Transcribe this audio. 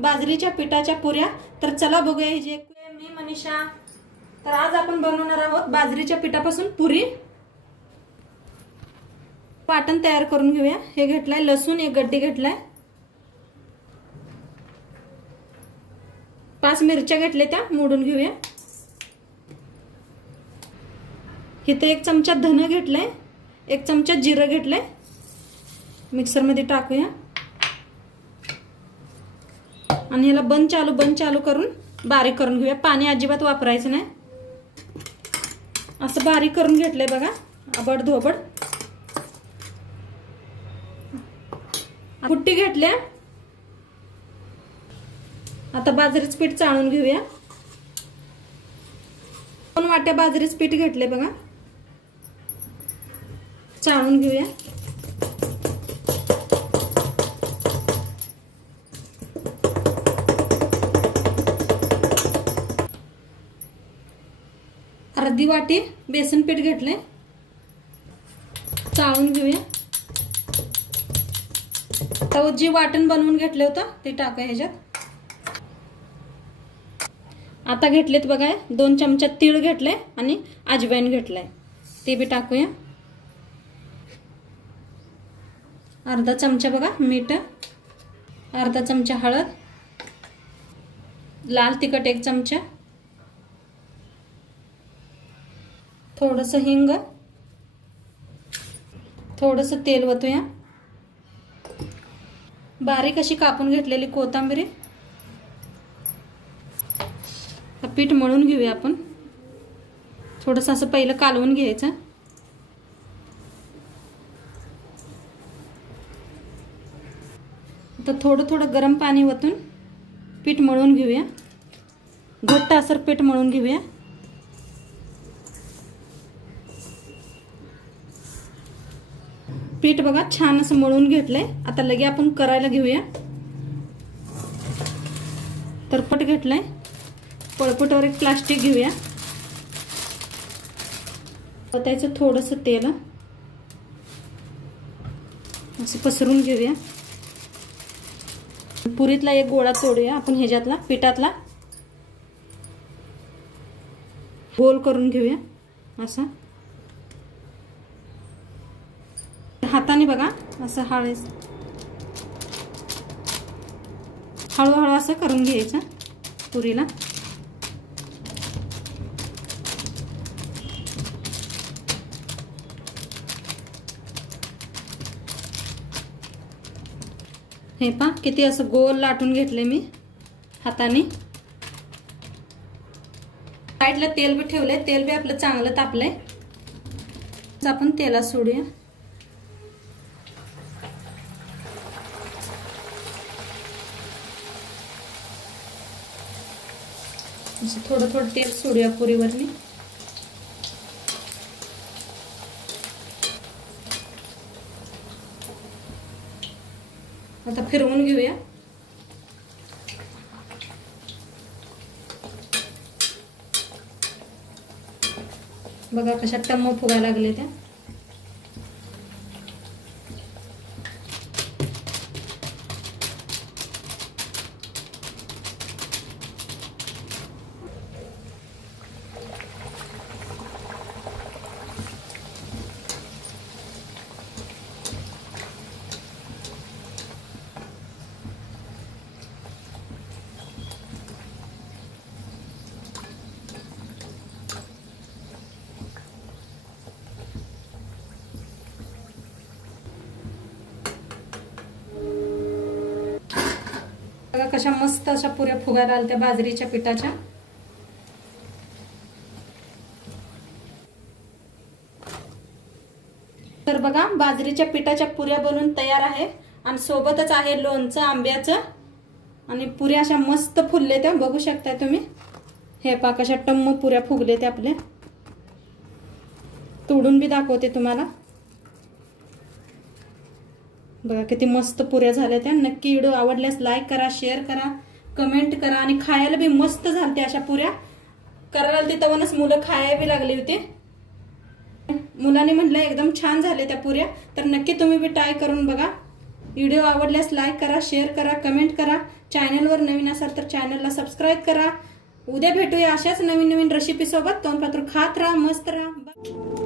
बाजरीच्या पिठाच्या पुऱ्या. तर चला बघूया हिजी जे मी मनीषा. तर आज आपण बनवणार आहोत बाजरीच्या पिठापासून पुरी. वाटण तयार करून घेऊया. हे घेतलंय लसूण एक गड्डी घेतलाय. पाच मिरच्या घेतल्या त्या मोडून घेऊया. इथे एक चमचा धन घेतलंय. एक चमचा जिरं घेतलंय. मिक्सरमध्ये टाकूया. आणि ह्याला बंद चालू बंद चालू करून बारीक करून घेऊया. पाणी अजिबात वापरायचं नाही. असं बारीक करून घेतलंय बघा. आबड धोबड. फुट्टी घेतल्या. आता बाजरीचं पीठ चाळून घेऊया. दोन वाट्या बाजरीचं पीठ घेतले बघा. चाळून घेऊया. अर्धी वाटी बेसन पीठ घेतले चाळून घेऊया. तर जे वाटण बनवून घेतलं होतं ते टाका ह्याच्यात. आता घेतलेत बघा दोन चमचा तीळ घेतले आणि अजवाईन घेतलाय. ते बी टाकूया. अर्धा चमचा बघा मीठ अर्धा चमचा हळद लाल तिखट एक चमचा थोडंसं हिंग. थोडंसं तेल वतूया. बारीक अशी कापून घेतलेली कोथांबिरी. पीठ मळून घेऊया आपण. थोडंसं असं पहिलं कालवून घ्यायचं. आता थोडं थोडं गरम पाणी वतून पीठ मळून घेऊया. घट्ट असर पीठ मळून घेऊया. पीठ बघा छान असं मळून घेतलंय. आता लगे आपण करायला घेऊया. तर पट घेतलंय. पळपटावर एक प्लास्टिक घेऊया. त्याचं थोडंसं तेल. असं पसरून घेऊया. पुरीतला एक गोळा तोडूया आपण ह्याच्यातला पिठातला. गोल करून घेऊया. असा. हाताने बघा असं हळे हळूहळू असं करून घ्यायचं पुरीला हे पा किती असं गोल लाटून घेतले मी हाताने. साईडला तेल बी ठेवलंय तेल बी आपलं चांगलं तापलंय. आपण तेलात सोडूया. असं थोडं थोडं तेल सोडूया पुरीवरनी. आता फिरवून घेऊया. बघा कशा टम्म फुगायला लागले त्या. बघा कशा मस्त अशा पुऱ्या फुगायला आल्या त्या बाजरीच्या पिठाच्या. तर बघा बाजरीच्या पिठाच्या पुऱ्या बनवून तयार आहे. आणि सोबतच आहे लोणचं आंब्याचं. आणि पुऱ्या अशा मस्त फुलले त्या बघू शकता तुम्ही. हे पा कशा टम्म पुऱ्या फुगले त्या आपल्या. तोडून बी दाखवते तुम्हाला. बघा किती मस्त पुऱ्या झाल्या त्या. नक्की व्हिडिओ आवडल्यास लाईक करा शेअर करा कमेंट करा आणि खायला बी मस्त झालते अशा पुऱ्या. करायला तिथं मुलं खायला बी लागली होती. मुलाने म्हटलं एकदम छान झाले त्या पुऱ्या. तर नक्की तुम्ही बी ट्राय करून बघा. व्हिडिओ आवडल्यास लाईक करा शेअर करा कमेंट करा. चॅनलवर नवीन असाल तर चॅनलला सबस्क्राईब करा. उद्या भेटूया अशाच नवीन नवीन रेसिपीसोबत तोंडपात्र खात राहा मस्त राहा.